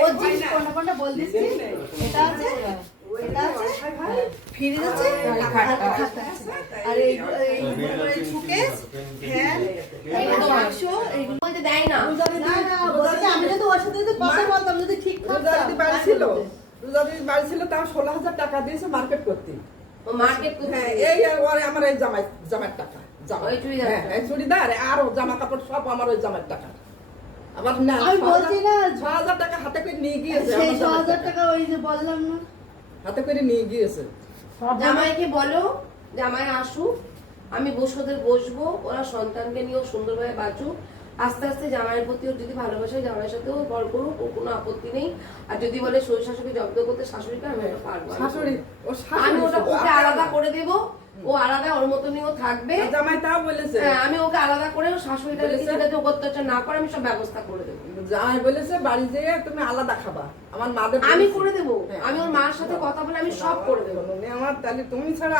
ও জিনিস কোনটা কোনটা বল দিচ্ছি এটা আছে এটা আছে ফ্রিজ আছে। আর এই এই সুকেস ফ্যান বাক্স বলতে দেয় না। না না বলতে আমি যদি ওর সাথে যদি কথা বলতাম যদি ঠিক যদি বাড়ি ছিল যদি বাড়ি ছিল তাও ষোলো হাজার টাকা দিয়েছে মার্কেট করতে। মার্কেট হ্যাঁ এই আমার এই জামাই জামার টাকা জামা ওই চুড়িদারটা। হ্যাঁ চুড়িদার আর জামা কাপড় সব আমার ওই জামার টাকা। আবার না আমি বলছি না, ছ হাজার টাকা হাতে করে নিয়ে গিয়েছে সেই ছ হাজার টাকা। ওই যে বললাম না। হাতে করে নিয়ে গিয়েছে। জামাইকে বলো জামাই আসুক আমি বসোদের বসবো ওরা সন্তানকে নিয়েও সুন্দরভাবে বাঁচুক। আস্তে আস্তে জামাইয়ের প্রতি ওর যদি ভালোবাসে জামাইয়ের সাথেও বর করুক ওর কোনো আপত্তি নেই। আর যদি বলে শ্বশুর শাশুড়ি জব্দ করতে শাশুড়িকে আমি পারব শাশুড়ি ও আমি ওটা ওকে আলাদা করে দেবো ও আলাদা ওর মতনই ও থাকবে জামাই তাও বলেছে। হ্যাঁ, আমি ওকে আলাদা করে শাশুড়িটা? কিছু যাতে অত্যাচার না করে আমি সব ব্যবস্থা করে দেবো। জামাই বলেছে বাড়ি যেয়ে তুমি আলাদা খাবা। আমার মাদের আমি করে দেবো। হ্যাঁ। আমি ওর মার সাথে কথা বলে আমি সব করে দেবো। আমার তাহলে তুমি ছাড়া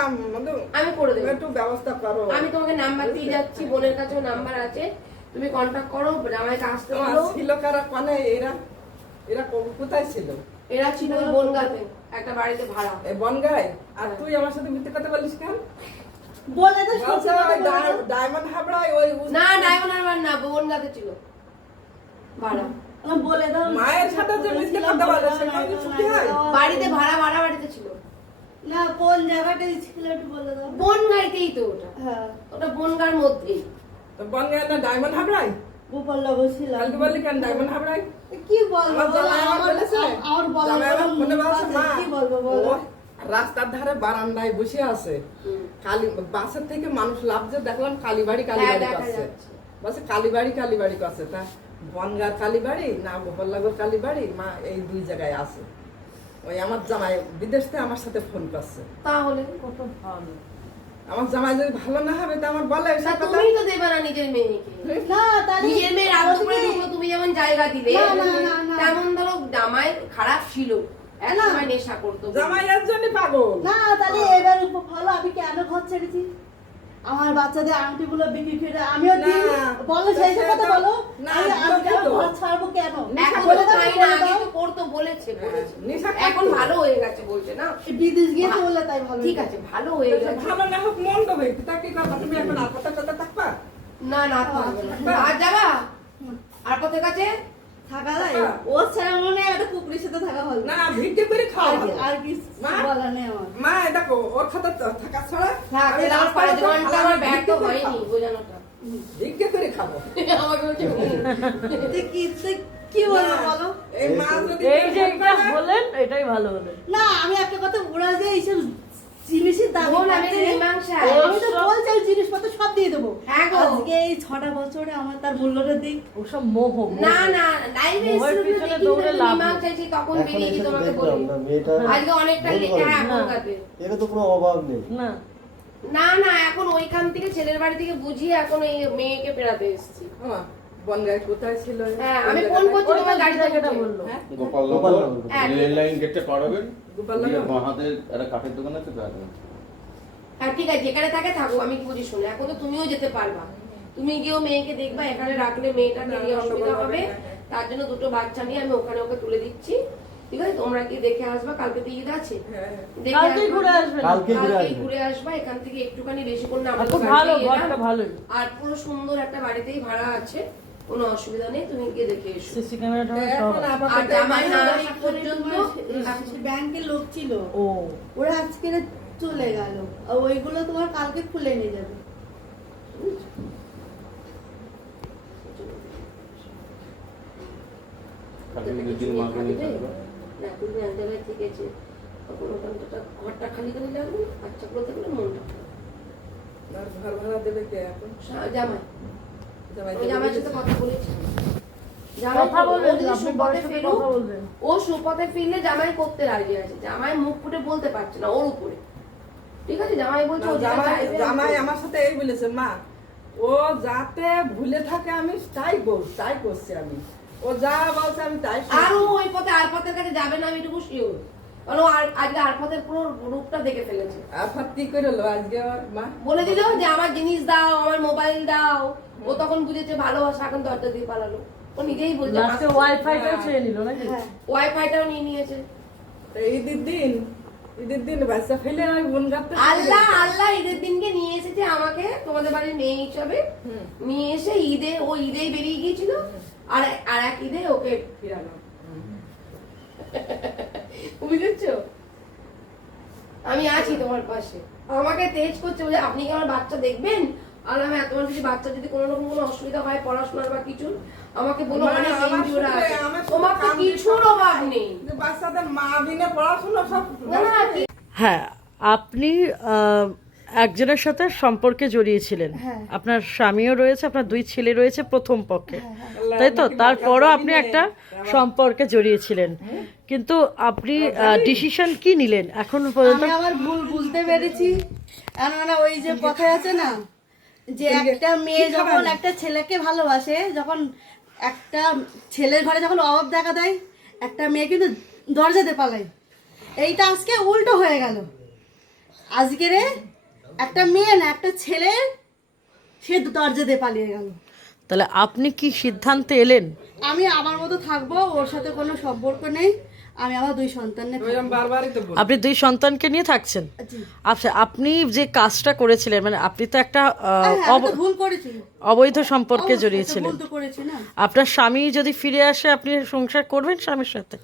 আমি করে দেবো। একটু ব্যবস্থা করো। আমি তোমাকে নাম্বার দিয়ে যাচ্ছি বোনের কাছেও নাম্বার আছে। তুমি কন্ট্যাক্ট করো জামাইকে আসতে বলো। ছিল কারা কনে এরা এরা কোথায় ছিল? এরা ছিল ওই বনগাতে একটা বাড়িতে ভাড়া। এই বনগায়? আর তুই আমার সাথে মিথ্যে কথা বলিস কেন? বলে তো ডায়মন্ড হাবড়ায় ওই না ডায়মন্ড হারবার না বনগাতে ছিল। ভাড়া। বলে দাও। মায়ের সাথে যে মিথ্যে কথা বলে সেখানে কি ছুটি হয়? বাড়িতে ভাড়া ভাড়া বাড়িতে ছিল। না কোন জায়গাটাই ছিল একটু বলে দাও। বনগাইতেই তো ওটা। হ্যাঁ। ওটা বনগার মধ্যেই। তো বনগায় না ডায়মন্ড হাবড়ায়? গোপাল কালকে বললি কেন? কি বলব? আমার আছে, কি বলব বলো। রাস্তার ধারে বারান্দায় বসে আছে। কালী বাসের থেকে মানুষ লাভছে দেখলাম কালীবাড়ি হ্যাঁ, কালীবাড়ি যাচ্ছে। বলছে কালীবাড়ি কালীবাড়ি করছে তা বনগার কালীবাড়ি না গোপালনগর কালীবাড়ি? মা এই দুই জায়গায় আছে। ওই আমার জামাই বিদেশ থেকে আমার সাথে ফোন করছে। তাহলে আমার জামাই যদি ভালো না হবে তা আমার বলে তুমি তো দেবে না নিজের মেয়েকে। না তাহলে নিজের মেয়ে রাত দুপুরে ঢুকলো তুমি যেমন জায়গা দিলে। না, না, না, না। তেমন ধরো জামাই খারাপ ছিল। এক নেশা করতো। জামাই এর জন্য পাগল। না তাহলে এবার ভালো আমি কেন ঘর ছেড়েছি? আমার বাচ্চাদের আংটিগুলো বিক্রি করে আমিও দিই। বলো সেই সে কথা বলো। না, আমি ঘর ছাড়বো কেন? এখন বলে দাও, তাই না আগে তো করতো বলেছে বলেছে। এখন ভালো হয়ে গেছে বলছে না? বিদেশ গিয়েছে বলে তাই ভালো ঠিক আছে ভালো হয়ে গেছে। ভালো না হোক মন্দ হয়ে তা কি করবা তুমি এখন আর কথা কথা থাকবা? না না। আর যাবা? আর পথের কাছে? থাকা যায়? ও ছাড়া মনে হয় কুকুরের সাথে থাকা ভালো না ভিড়তে করে খাওয়া আর কি- ভালো। আর কি মা? বলা নেই আমার। মা দেখো ওর খাতা থাকা ছাড়া আমি আমার পাঁচ রাস্তায় ঘণ্টা খালাম, আমার ব্যর্থ হয়নি বোঝানোটা ভিক্ষে করে খাব। আমাকে বলছে হুম। তো কি কি বলব বলো। এই মা যদি এই যে টেনশন এটা করে, বলেন এটাই ভালো হলো। না আমি একটা কথা ওরা যে এইসব জিনিসের দাম আমি তো মীমাংসায়। আমি তো বলছি জিনিসপত্র সব দিয়ে দেবো হ্যাঁ আজকে এই ছটা বছরে আমার তার মূল্যটা দিই ওসব মোহ মোহ। না না লাইভে মোহের এসে পিছনে দেখি দৌড়ে লাভ চাইছি তখন এখন বেরিয়েছি তোমাকে বলি আজকে অনেকটা ভুল লে- করে। না। কলকাতাতে এর তো কোনো অভাব নেই না না না এখন ওইখান থেকে ছেলের বাড়ি থেকে বুঝিয়ে এখন এই মেয়েকে পেরাতে এসেছি হ্যাঁ, বনগাঁয় কোথায় ছিল হ্যাঁ কোন আমি? ফোন করছি তোমার জায়গাটা উঠে। বলল হ্যাঁ? গোপালনগর হ্যাঁ, রেল লাইন গেটটা পার হবেন কাঠের দোকান আছে হ্যাঁ ঠিক আছে যেখানে থাকে থাকো আমি বুঝি শুনে। এখন তো তুমিও যেতে পারবা। তুমি গিয়েও মেয়েকে দেখবা এখানে রাখলে মেয়েটাকে নিয়ে অসুবিধা হবে। তার জন্য দুটো বাচ্চা নিয়ে আমি ওখানে ওকে তুলে দিচ্ছি। ঠিক আছে তোমরা কি দেখে আসবা কালকে তো ঈদ আছে। হ্যাঁ। আসবা। কালকে ঘুরে কালকেই আসবে ঘুরে আসবা। এখান থেকে একটুখানি বেশি করে না ভালো ভালোই। আর পুরো সুন্দর একটা বাড়িতেই ভাড়া আছে। কোনো অসুবিধা নেই তুমি গিয়ে দেখে এসো। সিসি ক্যামেরা এখন আপাতত আর জামাই না এই- আসা পর্যন্ত ব্যাংকের লোক ছিল। ও। ওরা আজকে চলে গেল। ওইগুলো তোমার কালকে খুলে নিয়ে যাবে। থাকবে। না তুমি এক জায়গায় থেকেছে তখন ঘরটা খালি করে লাগবে বাচ্চাগুলো থাকলে মনটা ঘর ভাড়া দেবে কে এখন? জামাই। ও সুপথে ফিরলে জামাই করতে রাজি আছে। জামাই মুখ ফুটে বলতে পারছে না ওর উপরে। ঠিক আছে? জামাই বলছে জামাই আমি আমার সাথে এই বলেছে মা ও যাতে ভুলে থাকে আমি তাই বল তাই করছি আমি। ও যা বলছে আমি তাই আর ও ওই পথে আর পথের কাছে যাবে না আমি এটুকু শিওর কারণ আর- আজকে আর পথের পুরো রূপটা দেখে ফেলেছে। আর ফার কি করে আজকে আমার মা? বলে দিল যে আমার জিনিস দাও আমার মোবাইল দাও। ও তখন বুঝেছে ভালোবাসা এখন দরজা দিয়ে পালালো। ও নিজেই বলছে লাস্টে ওয়াইফাইটাও চেয়ে নিল নাকি? হ্যাঁ ওয়াইফাইটাও নিয়ে নিয়েছে। ঈদের দিন ঈদের দিন বাচ্চা ফেলে আমি বোন গাঁথতে আল্লাহ আল্লাহ ঈদের দিনকে নিয়ে এসেছে আমাকে তোমাদের বাড়ির মেয়ে হিসাবে। নিয়ে এসে ঈদে ও ঈদেই বেরিয়ে গিয়েছিল। আর আর এক ঈদে ওকে ফিরালাম বুঝেছ? আমি আছি তোমার পাশে। আমাকে তেজ করছে বলে আপনি কি আমার বাচ্চা দেখবেন? আর আমি কিছু বাচ্চা যদি কোনো রকম কোনো অসুবিধা হয় পড়াশোনার বা কিছু আমাকে বলো না, অনেক এনজিওরা আছে। তোমার তো কিছুর অভাব নেই। বাচ্চাদের মা বিনা পড়াশোনা সব হ্যাঁ আপনি একজনের সাথে সম্পর্কে জড়িয়েছিলেন। হ্যাঁ। আপনার স্বামীও রয়েছে আপনার দুই ছেলে রয়েছে প্রথম পক্ষে। তাই তো? তারপরও আপনি একটা সম্পর্কে জড়িয়েছিলেন। কিন্তু আপনি ডিসিশন কি নিলেন এখন পর্যন্ত? আমার ভুল বুঝতে পেরেছি। ওই যে কথায় আছে না যে একটা মেয়ে যখন একটা ছেলেকে ভালোবাসে যখন একটা ছেলের ঘরে যখন অভাব দেখা দেয় একটা মেয়ে কিন্তু দরজাতে পালায়। এইটা আজকে উল্টো হয়ে গেল। আজকের একটা মেয়ে না একটা ছেলে সে দরজাতে পালিয়ে গেল। তাহলে আপনি কি সিদ্ধান্তে এলেন? আমি আমার মতো থাকব ওর সাথে কোনো সম্পর্ক নেই। আমি আমার দুই সন্তান নিয়ে ওই আমি বারবারই তো বলি। আপনি দুই সন্তানকে নিয়ে থাকছেন? আচ্ছা আপনি যে কাজটা করেছিলেন মানে আপনি তো একটা হ্যাঁ, অবৈধ সম্পর্কে জড়িয়েছিলেন। ভুল তো করেছি না। আপনার স্বামী যদি ফিরে আসে আপনি সংসার করবেন স্বামীর সাথে?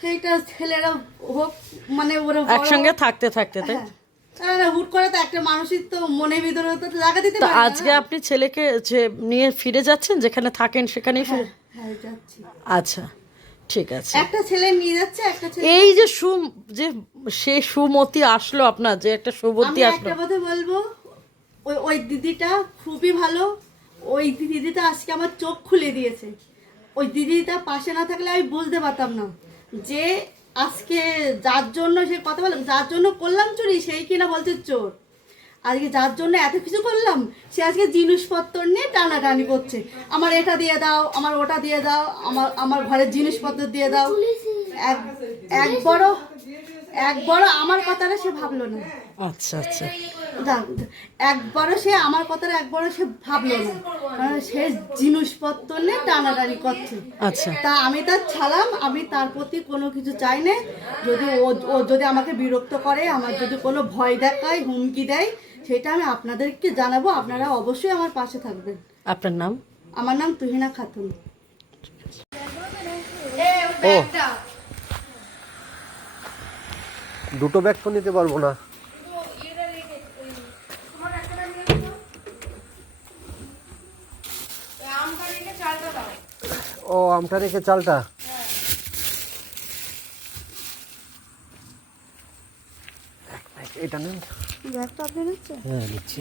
সেইটা ছেলেরা হোক মানে ওরা একসঙ্গে থাকতে থাকতে তাই হ্যাঁ। না, না, হুট করে তো একটা মানুষের তো মনের ভিতরে তো জায়গা দিতে পারে আজকে আপনি ছেলেকে যে নিয়ে ফিরে যাচ্ছেন যেখানে থাকেন সেখানেই ফিরে হ্যাঁ যাচ্ছি। আচ্ছা। ঠিক আছে। একটা ছেলে নিয়ে যাচ্ছে একটা ছেলে এই যে সু যে সে সুমতি আসলো আপনার যে একটা সুবুদ্ধি আসলো। একটা কথা বলব ওই ওই দিদিটা খুবই ভালো। ওই দিদিটা আজকে আমার চোখ খুলে দিয়েছে। ওই দিদিটা পাশে না থাকলে আমি বুঝতে পারতাম না। যে আজকে যার জন্য সে কথা বললাম যার জন্য করলাম চুরি সেই কিনা বলছে চোর। আজকে যার জন্য এত কিছু করলাম, সে আজকে জিনিসপত্র নিয়ে টানাটানি করছে। আমার এটা দিয়ে দাও, আমার ওটা দিয়ে দাও, আমার আমার ঘরের জিনিসপত্র দিয়ে দাও। এক এক বড় এক বড় আমার কথাটা সে ভাবলো না। আচ্ছা আচ্ছা। একবারও সে আমার কথাটা একবারও সে ভাবলো না। কারণ সে জিনিসপত্র নিয়ে টানাটানি করছে। আচ্ছা। তা আমি তার ছাড়াম আমি তার প্রতি কোনো কিছু চাই না। যদি ও ও যদি আমাকে বিরক্ত করে আমার যদি কোনো ভয় দেখায় হুমকি দেয় সেটা আমি আপনাদেরকে জানাব। আপনারা অবশ্যই আমার পাশে থাকবেন। আপনার নাম? আমার নাম তুহিনা খাতুন। ও। দুটো ব্যাগ তো নিতে পারব না। ও আমটা রেখে চালটা? এটা নেন। ব্যাগটা আপনি নিচ্ছেন? হ্যাঁ নিচ্ছি।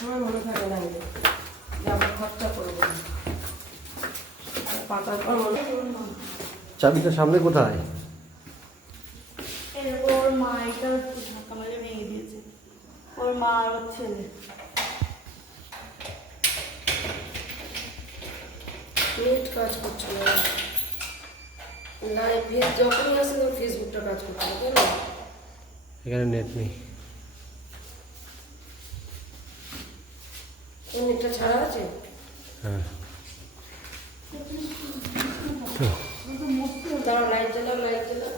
সংসার পাতার সময় মনে থাকে না যে আমরা খরচা করব। পাতার পর মনে চাবিটা সামনে কোথায়? ওর মা এটা ঢাকা ভেঙে দিয়েছে। ওর মা আর ওর ছেলে। নেট কাজ করছে না। না ফেস যখনই আসে তখন ফেসবুকটা কাজ করছে না? এখানে নেট নেই। নেটটা ছাড়া আছে? হ্যাঁ। তারা লাইট জ্বালাও লাইট জ্বালাও।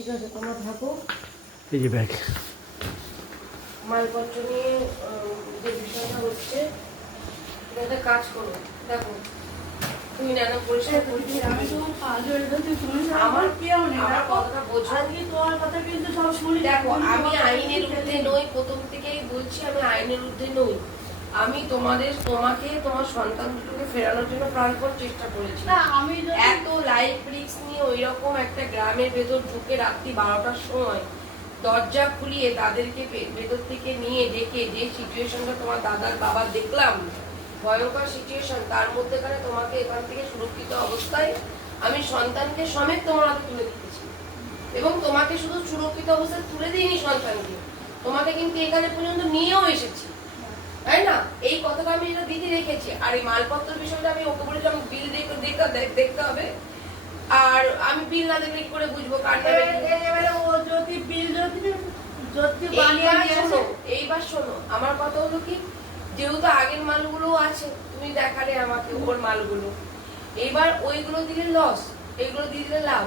ঠিক আছে তোমরা থাকো। এই যে ব্যাগ মালপত্র নিয়ে যে বিষয়টা হচ্ছে তুমি একটা কাজ করো। দেখো তুমি নানা পরিষ্কার আমি তো কাজ গেছে তুমি আমার কেউ নেই আমার কথাটা বোঝো। আজকে তোমার কথা কিন্তু সব শুনি। দেখো আমি আইনের ঊর্ধ্বে নই প্রথম থেকেই বলছি আমি আইনের ঊর্ধ্বে নই। আমি তোমাদের তোমাকে তোমার সন্তান দুটোকে ফেরানোর জন্য প্রাণপণ চেষ্টা করেছি। না আমি যদি এত লাইফ রিস্ক নিয়ে ওই রকম একটা গ্রামের ভেতর ঢুকে রাত্রি বারোটার সময় দরজা খুলিয়ে তাদেরকে ভেতর থেকে নিয়ে ডেকে যে সিচুয়েশনটা তোমার দাদার বাবা দেখলাম, ভয়ঙ্কর সিচুয়েশন তার মধ্যেখানে তোমাকে এখান থেকে সুরক্ষিত অবস্থায় আমি সন্তানকে সমেত তোমার হাতে তুলে দিতেছি এবং তোমাকে শুধু সুরক্ষিত অবস্থায় তুলে দিইনি সন্তানকে, তোমাকে কিন্তু এখানে পর্যন্ত নিয়েও এসেছি। তাই না? এই কথাটা আমি এটা দিদি রেখেছি। আর এই মালপত্র বিষয়টা আমি ওকে বলেছিলাম বিল দেখতে হবে। আর আমি বিল না দেখলে করে বুঝব ও যদি বিল যদি এইবার শোনো আমার কথা হলো কি? যেহেতু আগের মালগুলো আছে তুমি দেখালে আমাকে ওর মালগুলো। এইবার ওইগুলো দিলে লস এইগুলো দিয়ে দিলে লাভ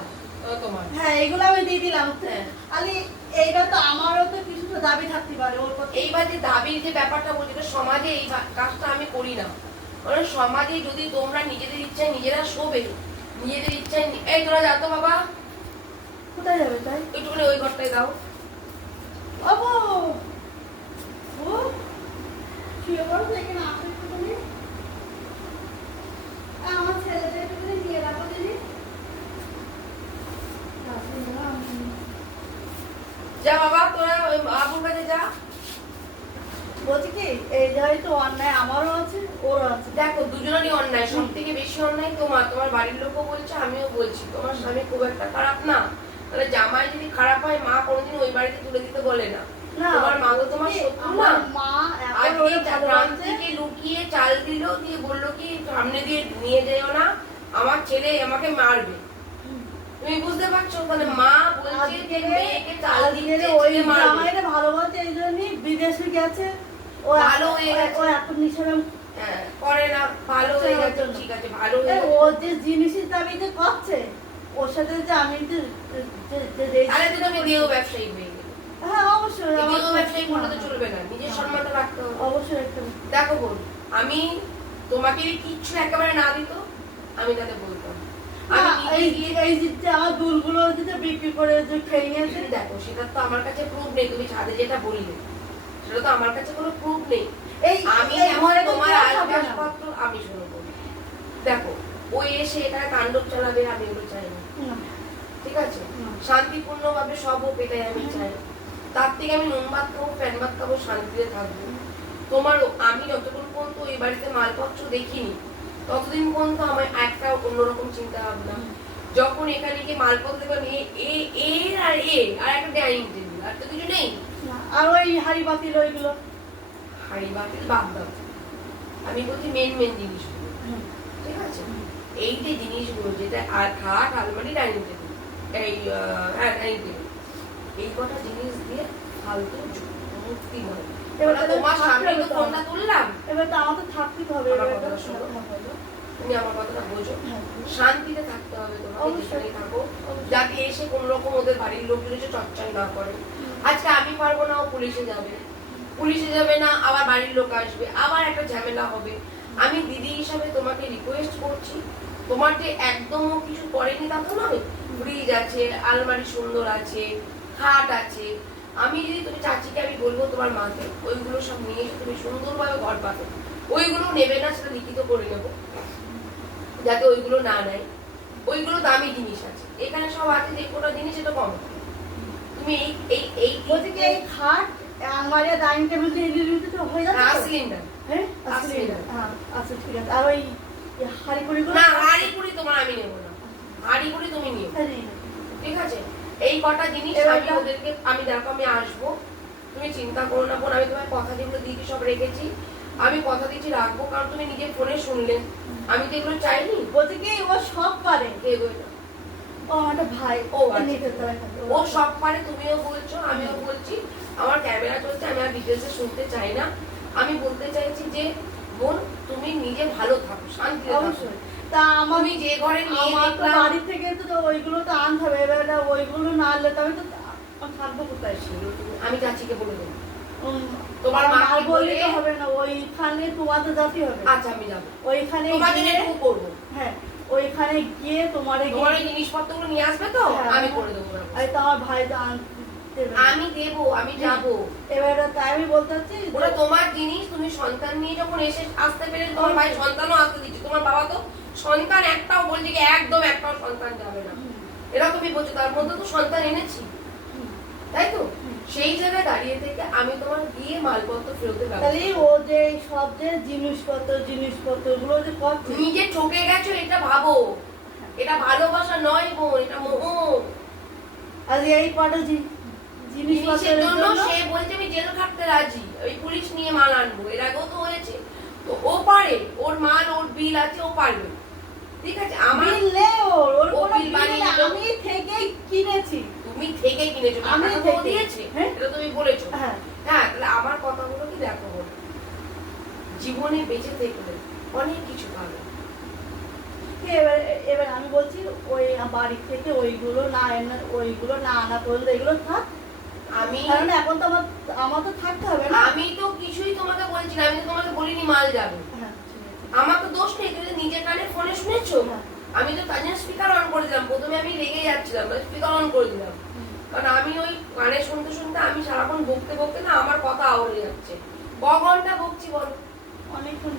তোমার। হ্যাঁ এগুলো আমি দিয়ে দিলাম হ্যাঁ। আলি এইটা তো আমারও তো কিছু তো দাবি থাকতে পারে ওর এইবার যে দাবির যে ব্যাপারটা সমাজে এই কাজটা আমি করি না। মানে সমাজে যদি তোমরা নিজেদের ইচ্ছায় নিজেরা শোবে নিজেদের ইচ্ছায় এই তোরা যাও তো বাবা। কোথায় যাবে তাই? একটুখানি ওই ঘরটায় দাও। ও শুয়ে পড়ো তুমি আমার ছেলেটা একটু করে নিয়ে রাখো দিদি। যা বাবা তোরা ওই আবুর কাছে যা। বলছি কি এই জায়গায় তো অন্যায় আমারও আছে ওরও আছে। দেখো দুজনেরই অন্যায় সব থেকে বেশি অন্যায় তোমার তোমার বাড়ির লোকও বলছে আমিও বলছি। তোমার স্বামী খুব একটা খারাপ না। মানে জামাই যদি খারাপ হয় মা কোনোদিন ওই বাড়িতে তুলে দিতে বলে না। না তোমার মা তো তোমার শত্রু না। আজকে ওরে গ্রাম ভালোবাসে। থেকে লুকিয়ে চাল দিল দিয়ে বলল কি সামনে দিয়ে নিয়ে যেও না আমার ছেলে আমাকে মারবে। তুমি বুঝতে পারছ? মানে মা বলছে যে মেয়েকে চাল আজকের ওই মারবে। ভালোবাসে এই জন্যই বিদেশে গেছে। ভালো হয়ে গেছে। ও এখন হ্যাঁ, করে না ভালো হয়ে গেছে ঠিক আছে ভালো হয়ে। ও যে জিনিসের দাবিতে করছে ওর সাথে যে আমি যে তাহলে তো তুমি দেহ ব্যবসায়ী হয়ে হ্যাঁ অবশ্যই দেহ ব্যবসায়ী করলে তো চলবে না। নিজের সম্মানটা রাখতে হবে। অবশ্যই একটা দেখো বোন আমি তোমাকে কিচ্ছু একেবারে না দিত আমি তাতে বলতাম। এই যে আমার দুলগুলো বিক্রি করে যে খেয়ে নিয়েছে দেখো সেটা তো আমার কাছে প্রুফ নেই তুমি ছাদে যেটা বললে। সেটা তো আমার কাছে কোনো প্রুফ নেই। আমি তো তোমার। আসবাবপত্র আমি শুনব। দেখো ওই এসে এখানে তাণ্ডব চালাবে আমি ওগুলো চাই না। ঠিক আছে? হুম। শান্তিপূর্ণ ভাবে সব হোক এটাই আমি চাই। তার থেকে আমি নুন ভাত খাব ফ্যান ভাত খাব শান্তিতে থাকব। তোমার আমি যতক্ষণ পর্যন্ত ওই বাড়িতে মালপত্র দেখিনি ততদিন পর্যন্ত আমার একটা অন্যরকম চিন্তা ভাবনা যখন এখানে গিয়ে মালপত্র দেখলাম এ এ এ আর এ আর একটা ডাইনিং টেবিল আর তো কিছু নেই। আর ওই হাড়ি বাতিল ওইগুলো। হাড়ি বাতিল বাদ দাও। আমি বলছি মেন মেন জিনিসগুলো। ঠিক আছে? এই যে জিনিসগুলো যেটা আর খাট আলমারি ডাইনিং টেবিল এই হ্যাঁ ডাইনিং টেবিল এই কটা জিনিস দিয়ে ফালতু মুক্তি নয় এবার এবার তোমার সামনে তো ফোনটা তুললাম। এবার তো আমাদের থাকতেই হবে এবার কথা শোনো। তুমি আমার কথাটা বোঝো। হ্যাঁ। শান্তিতে থাকতে হবে তোমাকে অবশ্যই। যেখানেই থাকো। যাতে এসে কোন রকম ওদের বাড়ির লোকজন এসে চর্চা না করে। আজকে আমি পারব না, ও পুলিশে যাবে। পুলিশে যাবে না, আবার বাড়ির লোক আসবে, আবার একটা ঝামেলা হবে। আমি দিদি হিসাবে তোমাকে রিকোয়েস্ট করছি, তোমার যে একদম কিছু করেনি তা তো নয়। ফ্রিজ আছে, আলমারি সুন্দর আছে, খাট আছে। আমি যদি তুমি চাচিকে আমি বলব তোমার মাকে, ওইগুলো সব নিয়ে এসে তুমি সুন্দরভাবে ঘর পাতো ওইগুলো নেবে না, সেটা লিখিত করে নেব। যাতে ওইগুলো না নেয়। ওইগুলো দামি জিনিস আছে। এখানে সব আছে, যে কোনো জিনিস এটা কম। তুমি এই এই এই এই খাট আলমারি ডাইনিং টেবিল যে এগুলো তো হয়ে? সিলিন্ডার হ্যাঁ? আর হ্যাঁ আচ্ছা ঠিক আছে। আর ওই হাড়ি কুড়িগুলো না হাড়ি কুড়ি তোমার আমি নেব না। হাড়ি কুড়ি তুমি নিও। হ্যাঁ। ঠিক আছে? এই কটা জিনিস আমি ওদেরকে আমি দেখো আমি আসব। তুমি চিন্তা করো না বোন আমি তোমার কথা যেগুলো দিয়েছি সব রেখেছি। আমি কথা দিচ্ছি রাখব কারণ তুমি নিজের ফোনে শুনলে। আমি তো এগুলো চাইনি। বলছি কি ও সব পারে। কে এগোয় ও আমার ভাই। ও, আচ্ছা। নিতে তারা খাবে। ও সব পারে তুমিও বলছো আমিও বলছি। আমার ক্যামেরা চলছে আমি আর ডিটেলসে শুনতে চাই না। আমি বলতে চাইছি যে বোন তুমি নিজে ভালো থাকো অবশ্যই। তা আমি যে ঘরে আমার তো বাড়ি থেকে তো ওইগুলো তো আনতে হবে। এবার ওইগুলো না আনলে তো আমি তো থাকব কোথায়? আমি চাচিকে বলে দেবো। তোমার মা বললে হবে না। ওইখানে তোমাদের জাতি হবে। আচ্ছা আমি যাব। ওইখানে তোমার জন্য করব। হ্যাঁ। ওইখানে গিয়ে তোমারে তোমার ওই জিনিসপত্রগুলো নিয়ে আসবে তো? হ্যাঁ। আমি করে দেবো। আরে তো আমার ভাই তো। আমি দেবো আমি যাব। এবার তাই আমি বলতে চাচ্ছি ওটা তোমার জিনিস তুমি সন্তান নিয়ে যখন এসে আসতে পেরে তোমার ভাই সন্তানও আসতে দিচ্ছে। তোমার বাবা তো সন্তান একটাও বলছে কি একদম একটাও সন্তান যাবে না। এরা তুমি বলছো তার মধ্যে তো সন্তান এনেছি। তাই তো? সেই জায়গায় দাঁড়িয়ে থেকে আমি তোমার মালপত্র ফেরতে তাহলে ও যে সব যে জিনিসপত্র জিনিসপত্রগুলো যে করছে নিজে ঠকে গেছো এটা ভাবো। এটা ভালোবাসা নয় বোন এটা মোহ। আর এই জিনিসপত্রের জন্য সে বলছে আমি জেল খাটতে রাজি। ওই পুলিশ নিয়ে মাল আনব। এর আগেও তো হয়েছে। তো ও পারে। ওর মাল ওর বিল আছে ও পারবে। ঠিক আছে? আমার বিল ওর। ওর বিল। আমি থেকেই কিনেছি। তুমি থেকে কিনেছো আমি। দিয়েছে। হ্যাঁ। এটা তুমি বলেছ। হ্যাঁ। হ্যাঁ তাহলে আমার কথাগুলো কি দেখো? বোন। জীবনে বেঁচে থাকলে অনেক কিছু পাবে। এবার এবার আমি বলছি ওই বাড়ি থেকে ওইগুলো না ওইগুলো না আনা পর্যন্ত এগুলো থাক। আমি কারণ এখন তো আমার আমার তো থাকতে হবে না। আমি তো কিছুই তোমাকে বলছি না আমি তো তোমাকে বলিনি মাল যাবে। হ্যাঁ আমার তো দোষ নেই তুমি নিজের কানে ফোনে শুনেছো। আমি তো তার জন্য স্পিকার অন করে দিলাম প্রথমে আমি রেগে যাচ্ছিলাম স্পিকার অন করে দিলাম। কারণ আমি ওই গানে শুনতে শুনতে আমি সারাক্ষণ বকতে বকতে না আমার কথা আওড়ে যাচ্ছে। ক ঘণ্টা বকছি বলো? অনেকক্ষণ।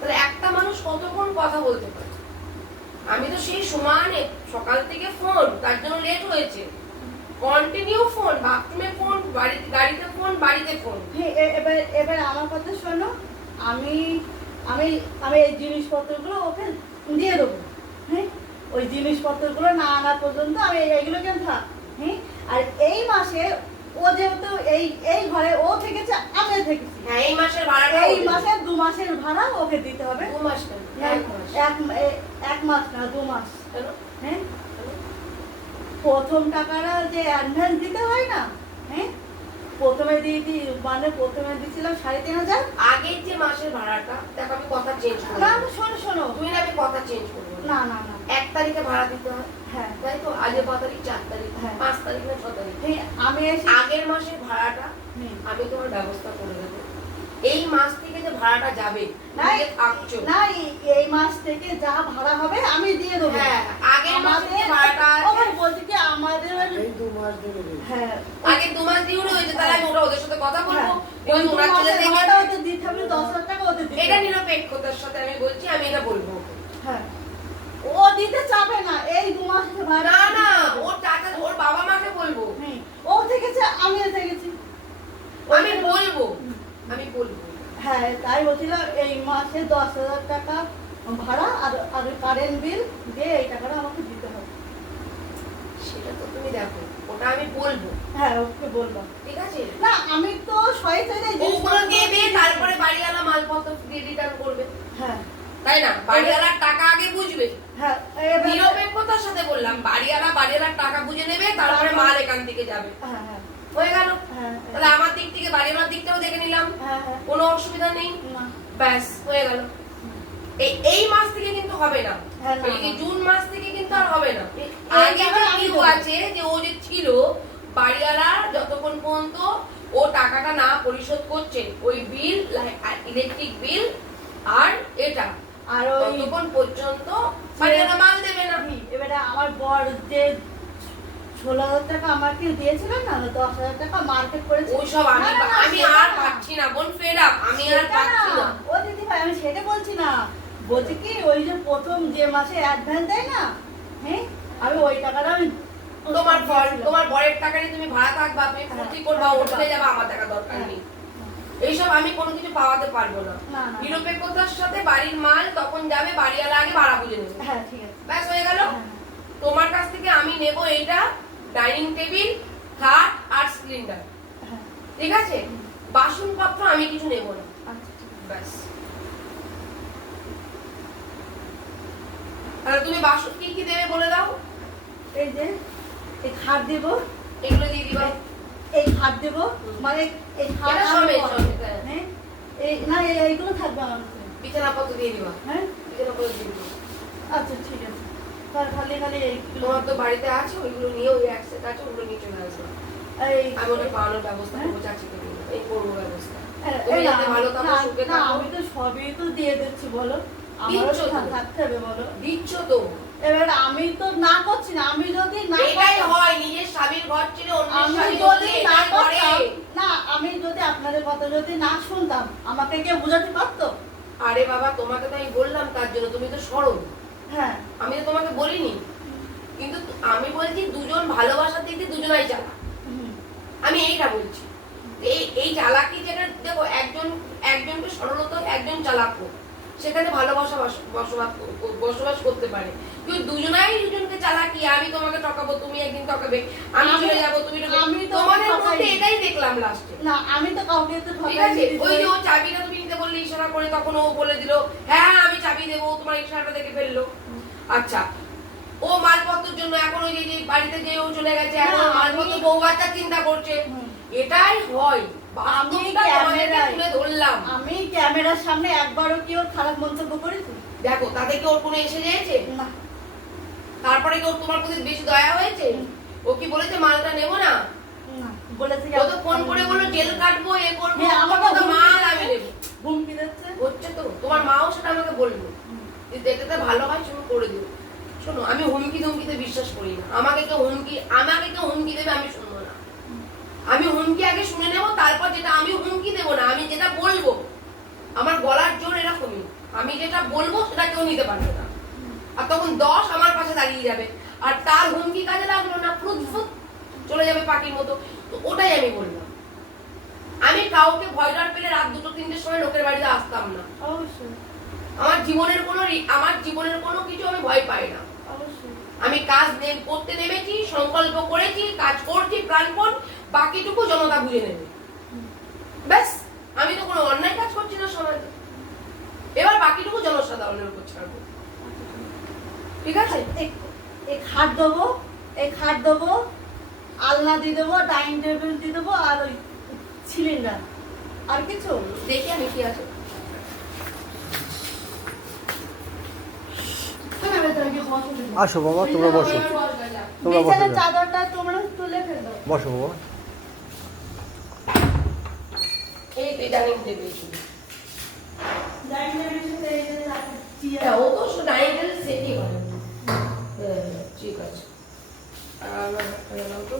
তাহলে একটা মানুষ কতক্ষণ কথা বলতে পারে? আমি তো সেই সমানে সকাল থেকে ফোন তার জন্য লেট হয়েছে। কন্টিনিউ ফোন বাথরুমে ফোন বাড়িতে গাড়িতে ফোন বাড়িতে ফোন হ্যাঁ, এবার এবার আমার কথা শোনো। আমি আমি আমি এই জিনিসপত্রগুলো ওকে দিয়ে দেবো। হ্যাঁ? ওই জিনিসপত্রগুলো না আনা পর্যন্ত আমি এইগুলো কেন থাক হ্যাঁ আর এই মাসে ও যেহেতু এই এই ঘরে ও থেকেছে আমি থেকেছি। হ্যাঁ এই মাসের ভাড়া এই মাসে দু মাসের ভাড়া ওকে দিতে হবে। দু মাস কেন? এক এক মাস না দু মাস। হ্যাঁ? প্রথম টাকাটা যে অ্যাডভান্স দিতে হয় না হ্যাঁ? প্রথমে দিয়ে দি মানে প্রথমে দিছিলাম সাড়ে তিন হাজার। আগের যে মাসের ভাড়াটা দেখো আমি কথা চেঞ্জ করব না শোনো শোনো। তুমি না আমি কথা চেঞ্জ করব না না না। এক তারিখে ভাড়া দিতে হয়। হ্যাঁ। তাই তো? আগে ক তারিখ? চার তারিখ। হ্যাঁ। পাঁচ তারিখ না ছ তারিখ? হ্যাঁ আমি আগের মাসের ভাড়াটা। আমি তোমার ব্যবস্থা করে দেবো। এই মাস থেকে যে ভাড়াটা যাবে না, থাকছো। না এই- এই মাস থেকে যা ভাড়া হবে আমি দিয়ে দেবো। হ্যাঁ মাসে আমাদের ভাড়াটা ও বলছি কি আমাদের হ্যাঁ আগে দু মাস ডিউটি হয়েছে তাহলে আমি ওরা ওদের সাথে কথা বলব। হ্যাঁ। ওই ওরা চলে দেখে ভাড়াটা ওদের দিতে হবে দশ হাজার টাকা ওদের দিতে এটা নিরপেক্ষতার সাথে আমি বলছি আমি এটা বলব। হ্যাঁ ও দিতে চাবে না এই দু মাসের ভাড়া না না ওর টাকা ওর বাবা মাকে বলব। ও থেকেছে আমিও থেকেছি। আমি বলব। আমি বলব। হ্যাঁ তাই বলছিলাম এই মাসে দশ হাজার টাকা ভাড়া আর আর কারেন্ট বিল দিয়ে এই টাকাটা আমাকে দিতে হবে। সেটা তো তুমি দেখো ওটা আমি বলব। হ্যাঁ ওকে বললাম ঠিক আছে? না আমি তো ওগুলো দেবে তারপরে বাড়িওয়ালা মালপত্র দিয়ে রিটার্ন করবে। হ্যাঁ। তাই না? বাড়িওয়ালার টাকা আগে বুঝবে। হ্যাঁ নিরপেক্ষতার সাথে বললাম বাড়িওয়ালা বাড়িওয়ালার টাকা বুঝে নেবে তারপরে মাল এখান থেকে যাবে। হ্যাঁ হ্যাঁ। হয়ে গেল। হ্যাঁ তাহলে আমার দিক থেকে বাড়িওয়ালার দিকটাও দেখে নিলাম। হ্যাঁ হ্যাঁ। কোনো অসুবিধা নেই। ব্যাস হয়ে গেল। এই এই মাস থেকে কিন্তু হবে না। হ্যাঁ। জুন মাস থেকে কিন্তু আর হবে না। আগে আমি আছে যে ও যে ছিল বাড়িওয়ালার যতক্ষণ পর্যন্ত ও টাকাটা না পরিশোধ করছে ওই বিল ইলেকট্রিক বিল আর এটা আর ততক্ষণ পর্যন্ত বাড়িওয়ালা মাল দেবে না। এবারে আমার বর যে ষোলো হাজার টাকা আমাকে দিয়েছিলেন না? দশ হাজার টাকা মার্কেট করেছে। ওইসব আমি আর। পাচ্ছি না বোন ফেড আপ আমি আর পাচ্ছি না। না। ও দিদি ভাই আমি সেটা বলছি না। বলছি কি ওই যে প্রথম যে মাসে অ্যাডভান্স দেয় না? হ্যাঁ? আমি ওই টাকাটা আমি তোমার বর তোমার বরের টাকা নিয়ে তুমি ভাড়া থাকবা তুমি হ্যাঁ। ফুর্তি করবা উঠে যাবা আমার টাকা দরকার নেই। এইসব আমি কোনো কিছু পাওয়াতে পারব না। নিরপেক্ষতার সাথে বাড়ির মাল তখন যাবে বাড়িওয়ালা আগে ভাড়া বুঝে নেবে। হ্যাঁ ব্যাস হয়ে গেল। হ্যাঁ, তোমার কাছ থেকে আমি নেব এইটা। ডাইনিং টেবিল খাট আর সিলিন্ডার। ঠিক আছে? বাসনপত্র আমি কিছু নেব না। ব্যাস। তাহলে তুমি বাসন কি কি দেবে বলে দাও? এই যে এই খাট দেবো। এগুলো দিয়ে দিবা। এই খাট দেবো। মানে এই খাট। হ্যাঁ। হ্যাঁ? এই না এই- এইগুলো থাকবে আমার। বিছানাপত্র দিয়ে দিবা। হ্যাঁ? বিছানাপত্র দিয়ে দিবা। এইগুলো তোমার তো বাড়িতে আছে ওইগুলো নিয়ে ওই আছে ওগুলো নিয়ে চলে আসবে। আমি ওটা পাওয়ানোর ব্যবস্থা করব চাচিকে দিয়ে এই করব ব্যবস্থা। থাকো আমি তো সবই তো দিয়ে দিচ্ছি বলো। আমারও দিচ্ছ তো। থা- থাকতে হবে বলো। দিচ্ছ তো। এবার আমি তো না করছি না আমি যদি না এটাই হয় নিজের স্বামীর ঘর ছেড়ে অন্য আমি যদি যদি না করতাম না আমি যদি আপনাদের কথা যদি না শুনতাম আমাকে কে বোঝাতে পারতো? আরে বাবা তোমাকে তো আমি বললাম তার জন্য তুমি তো সরল। হ্যাঁ। আমি তো তোমাকে বলিনি। কিন্তু আমি বলছি দুজন ভালোবাসার দিক দিয়ে দুজনাই চালা আমি এইটা বলছি। এই এই চালাকি যেটা দেখো একজন একজনকে সরলতা একজন চালাক সেখানে ভালোবাসা বসবাস বসবাস করতে পারে। কিন্তু দুজনাই দুজনকে চালাকি আমি তোমাকে ঠকাবো তুমি একদিন ঠকাবে আমি চলে যাব তুমি। তোমাদের মধ্যে এটাই দেখলাম লাস্টে না আমি তো কাউকে তো ঠিক আছে? ওই যে ও চাবিটা বললে ইশারা করে তখন ও বলে দিল হ্যাঁ আমি চাবি দেবো তোমার ইশারাটা দেখে ফেলল। আচ্ছা ও মালপত্রের জন্য এখন ওই যে বাড়িতে যে ও চলে গেছে এখন মালপত্র বউ বাচ্চা চিন্তা করছে। এটাই হয়। আমি বাস্তবটা তোমাদেরকে ক্যামেরায়- তুলে ধরলাম। আমি ক্যামেরার সামনে একবারও কি ওর খারাপ মন্তব্য করেছি? দেখো তাতে কি ওর কোনো এসে গিয়েছে? না। তারপরে কি ওর তোমার প্রতি বেশি দয়া হয়েছে? ও কি বলেছে মালটা নেব না? না বলেছে ও তো ফোন করে বলল জেল কাটবো এ করব আমাকে আমাকে তো হুমকি মাল আমি নেব। হুমকি দিচ্ছে হচ্ছে তো। তোমার মাও সেটা আমাকে বলল। যে যেটাতে ভালো হয় তুমি করে দিও। শোনো, আমি হুমকি ধুমকিতে বিশ্বাস করি না। আমাকে কেউ হুমকি, আমাকে কেউ হুমকি দেবে আমি শুনব না। আমি হুমকি আগে শুনে নেব, তারপর যেটা আমি হুমকি দেবো না, আমি যেটা বলব, আমার গলার জোর এরকমই। আমি যেটা বলব সেটা কেউ নিতে পারবে না। আর তখন দশ আমার পাশে দাঁড়িয়ে যাবে। আর তার হুমকি কাজে লাগল না ফুট চলে যাবে পাখির মতো। তো ওটাই আমি আমি কাউকে ভয় ডর পেলে রাত দুটো তিনটের সময় লোকের বাড়িতে আসতাম না। অবশ্যই। আমার জীবনের কোনো আমার জীবনের কোনো কিছু আমি ভয় পাই না। আমি কাজ করতে নেমেছি সংকল্প করেছি কাজ করছি প্রাণপণ বাকিটুকু জনতা বুঝে নেবে। ব্যাস আমি তো কোনো অন্যায় কাজ করছি না সমাজে। এবার বাকিটুকু জনসাধারণের উপর ছাড়বো। ঠিক আছে? এক- খাট দেবো এক খাট দেবো আলনা দিয়ে দেবো ডাইনিং টেবিল দিয়ে দেবো আর ওই সিলিন্ডার আর কিছু? দেখি আমি কি আছে। না। আসো বাবা তোমরা বসো। তোমরা বসো। চাদরটা তোমরা তুলে ফেলে। দাও বসো বাবা। এই তুই ডাইনিং টেবিল ডাইনিং হ্যাঁ ও তো ডাইনিং টেবিল সেটই করে হ্যাঁ ঠিক আছে। আর আমার তো।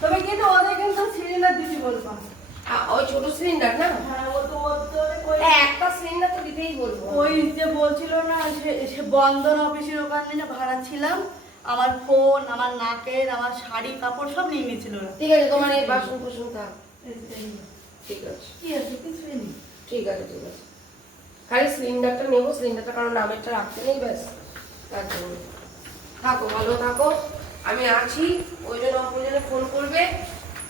তবে কিন্তু ওদের কিন্তু সিলিন্ডার দিতে বলবা। ওই ছোট সিলিন্ডার না? হ্যাঁ ও তো হ্যাঁ, একটা সিলিন্ডার তো দিতেই বলব। ওই যে বলছিল না সে সে বন্ধন অফিসের ওখানে না ভাড়া ছিলাম। আমার ফোন আমার নাকের আমার শাড়ি কাপড় সব নিয়ে নিয়েছিল ঠিক আছে তোমার এই বাসন কুসন থাক ঠিক আছে। কি আছে? কিছুই নেই। ঠিক আছে ঠিক আছে। খালি সিলিন্ডারটা নেব সিলিন্ডারটা কারণ নামেরটা রাখতে নেই ব্যাস। তার জন্য থাকো ভালো থাকো। আমি আছি ওই জন্য প্রয়োজনে ফোন করবে।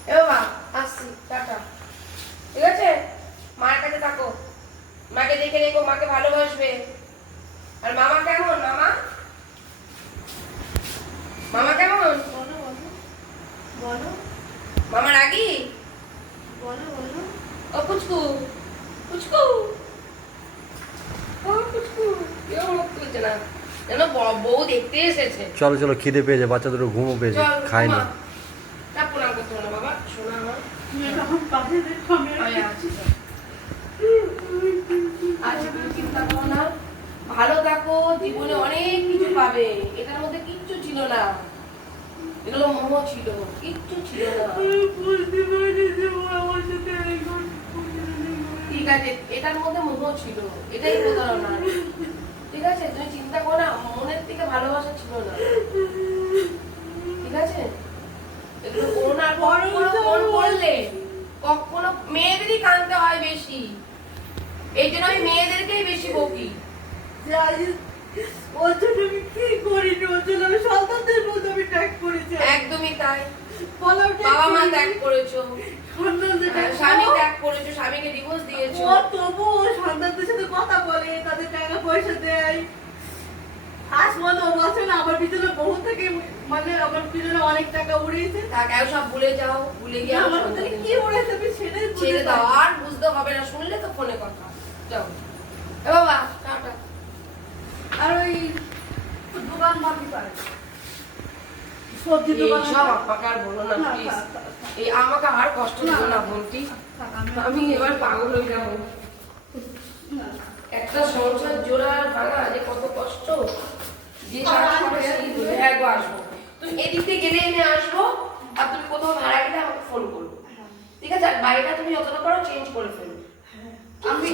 এ বাবা আসছি টাটা। ঠিক আছে? মায়ের কাছে থাকো। মাকে দেখে রেখো মাকে ভালোবাসবে। আর মামা কেমন মামা? মামা কেমন? বলো বলো। বলো। মামা রাগি? বলো বলো। ও পুচকু। পুচকু। ও পুচকু। কেউ মুখ তুলছে না। যেন ব- বউ দেখতে এসেছে। চলো চলো খিদে পেয়েছে বাচ্চা দুটো ঘুমও পেয়েছে চল খায়নি প্রণাম করতে না বাবা শোনা আমার। তুমি তখন পাশে দেখো আমি আছি আচ্ছা তুমি চিন্তা করো না। ভালো থাকো জীবনে অনেক কিছু পাবে। এটার মধ্যে কিচ্ছু ছিল না। এগুলো মোহ ছিল কিচ্ছু ছিল না। ঠিক আছে এটার মধ্যে মোহ ছিল। এটাই প্রতারণা। ঠিক আছে তুমি চিন্তা করো না মনের থেকে ভালোবাসা ছিল না। ঠিক আছে? এগুলো করো না ফোন করলে কখনো মেয়েদেরই কানতে হয় বেশি। এই জন্য আমি মেয়েদেরকেই বেশি বকি। ওর জন্য আমি কি করিনি? ওর জন্য আমি সন্তানদের আমি ট্যাগ করেছি। একদমই তাই। বাবা মা ত্যাগ করেছ। হ্যাঁ, স্বামী। ত্যাগ করেছ স্বামীকে ডিভোর্স দিয়েছ। ও তবু ও সন্তানদের সাথে কথা বলে তাদের পয়সা দেয়। আজ মনে ও বলছে না আমার পিছনে বহু থেকে মানে আমার পিছনে অনেক টাকা উড়িয়েছে। সব ভুলে যাও ভুলে গিয়ে আমার পিছনে কি উড়েছে সেটাই বুঝতে ছেড়ে দাও আর বুঝতে হবে না শুনলে তো ফোনে কথা। যাও। এ বাবা টাটা। আর ওই দোকান পারে সবজি দোকান সব বলো না প্লিজ। এই আমাকে আর কষ্ট দিও না বোনটি আমি আমি এবার পাগল হয়ে যাব। একটা সংসার জোড়া ভাঙা যে কত কষ্ট। যে করে বুঝে। হ্যাঁ আসব। তুমি এদিক থেকে গেলে এনে আসব আর তুমি কোথাও ভাড়া গেলে আমাকে ফোন করব। ঠিক আছে? আর বাড়িটা তুমি যতটা পারো চেঞ্জ করে ফেলো। আমি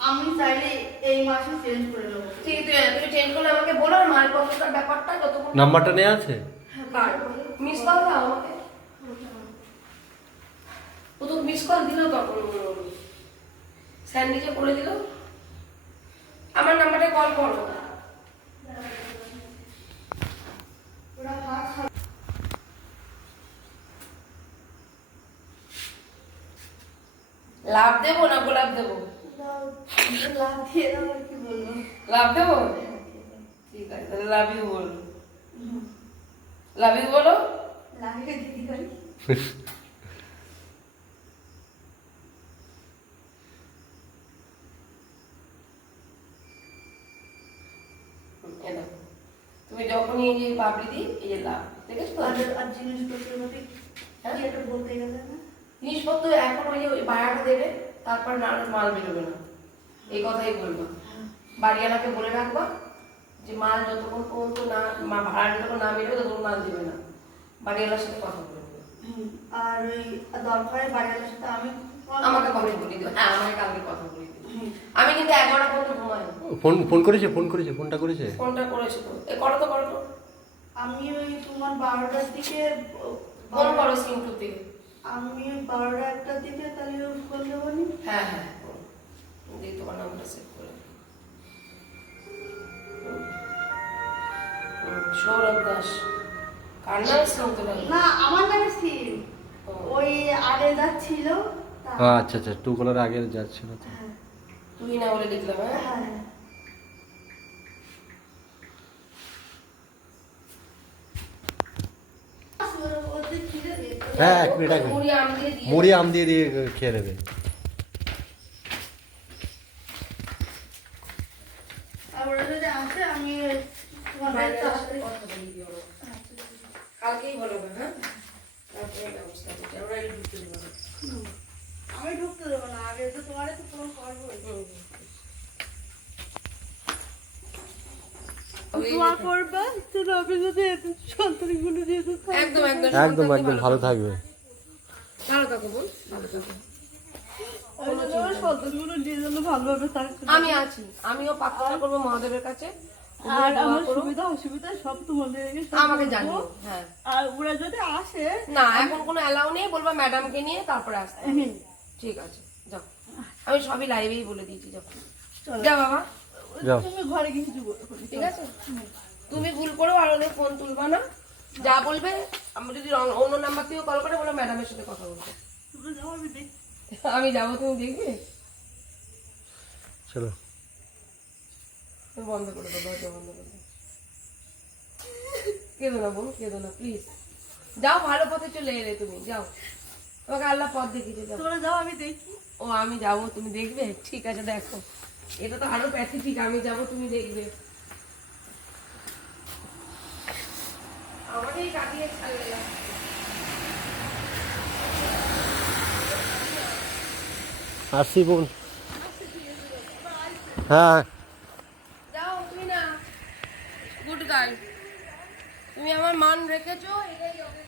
আমি চাইলে এই মাসে চেঞ্জ করে নেব ঠিক আছে তুমি- চেঞ্জ করলে আমাকে বলো আর মালপত্রটার ব্যাপারটা যতক্ষণ নাম্বারটা নেওয়া আছে? মিস কল দাও আমাকে। ও তো মিস কল দিল তখন স্যান্ডউইচে করে দিল। আমার নাম্বারে কল করো। লাভ দেবো না গোলাপ দেবো? লাভ দিয়ে দাও আর কি বলব লাভ দেবো? ঠিক আছে তাহলে লাভ ইউ বলো? লাভ ইউ বলো লাভে দিদি করি হুম, এ দেখো। তুমি যখনই এই যে পাপড়ি দিই এই যে লাভ ঠিক আছে তো? আর মধ্যে কি একটা বলতে গেলে? না জিনিসপত্র এখন ওই যে ওই ভাড়াটা দেবে তারপর না মাল বেরোবে না। এই কথাই বলব। বাড়িওয়ালাকে বলে রাখবা যে মাল যতক্ষণ পর্যন্ত না মা- ভাড়া যতক্ষণ না বেরোবে ততক্ষণ মাল দেবে না। বাড়িওয়ালার সাথে কথা বলবে। আর ওই দরকারে বাড়িওয়ালার সাথে আমি আমাকে কথা বলে দিও হ্যাঁ আমাকে কালকে কথা বলে দিও আমি কিন্তু এগারোটা পর্যন্ত ঘুমাই। ফোন ফোন করেছে ফোন করেছে ফোনটা করেছে? ফোনটা করেছ তো। এ করো তো করো তো। আমি ওই তোমার বারোটার দিকে ফোন করো সিমটু থেকে আমি বারোটা একটার দিকে তাহলে ফোন দেবো হ্যাঁ হ্যাঁ। দিয়ে তোমার নামটা সেভ করে। সৌরভ দাস। কার নাম সিম তোলা না আমার নামে সিম ওই আগে যা ছিল তা- আচ্ছা আচ্ছা টু কলার আগে যাচ্ছিল তো হ্যাঁ, তুই না বলে লিখলাম হ্যাঁ হ্যাঁ হ্যাঁ এক মিনিট এক মিনিট মুড়ি আম দিয়ে দিয়ে মুড়ি আম দিয়ে দিয়ে খেয়ে নেবে আর ওরা যদি আসে আমি তোমার বাইরে বাড়িতে আসলে আসতে কথা বলে দিও ওরা। কালকেই বলবে হ্যাঁ তারপরে ব্যবস্থা করছি আমরা এই ঢুকতে দেবো না। আমি ঢুকতে দেবো না আগে তো তোমার তো ফোন করব হুম, হুম। দোয়া করবে যেন আমি যদি সন্তানগুলো দিয়ে একদম একদম ভালো থাকবে। ভালো থাকো বোন ভালো থাকো। আমি আছি আমিও প্রার্থনা করব মহাদেবের কাছে। আর আমার সুবিধা অসুবিধা সব তোমাদেরকে আমাকে জানিও হ্যাঁ। আর ওরা যদি আসে না এখন কোনো অ্যালাউ নেই বলবা ম্যাডামকে নিয়ে তারপরে আসতে ঠিক আছে যাও। আমি সবই লাইভেই বলে দিয়েছি যাও। চলো। বাবা। তুমি ঘরে কিছু ঠিক আছে? তুমি ভুল করো আর ওদের ফোন তুলবা না। যা বলবে আমি যদি অন্য- নাম্বার থেকে কল করে বলো ম্যাডামের সাথে কথা বলব আমি যাব তুমি দেখবে? চলো। বন্ধ করে দাও দরজা বন্ধ করে দাও। কেঁদো না বোন কেঁদো না প্লিজ যাও ভালো পথে চলে এলে তুমি যাও। তোমাকে আল্লাহ পথ দেখিয়েছে যাও। তোমরা যাও আমি দেখি ও আমি যাব তুমি দেখবে? ঠিক আছে দেখো। এটা তো আরও প্যাথেটিক আমি যাব তুমি দেখবে। আমারই কাটিয়ে ছাড়লে না। আসি বোন হ্যাঁ যাও তুমি না গুড গার্ল তুমি আমার মান রেখেছো এটাই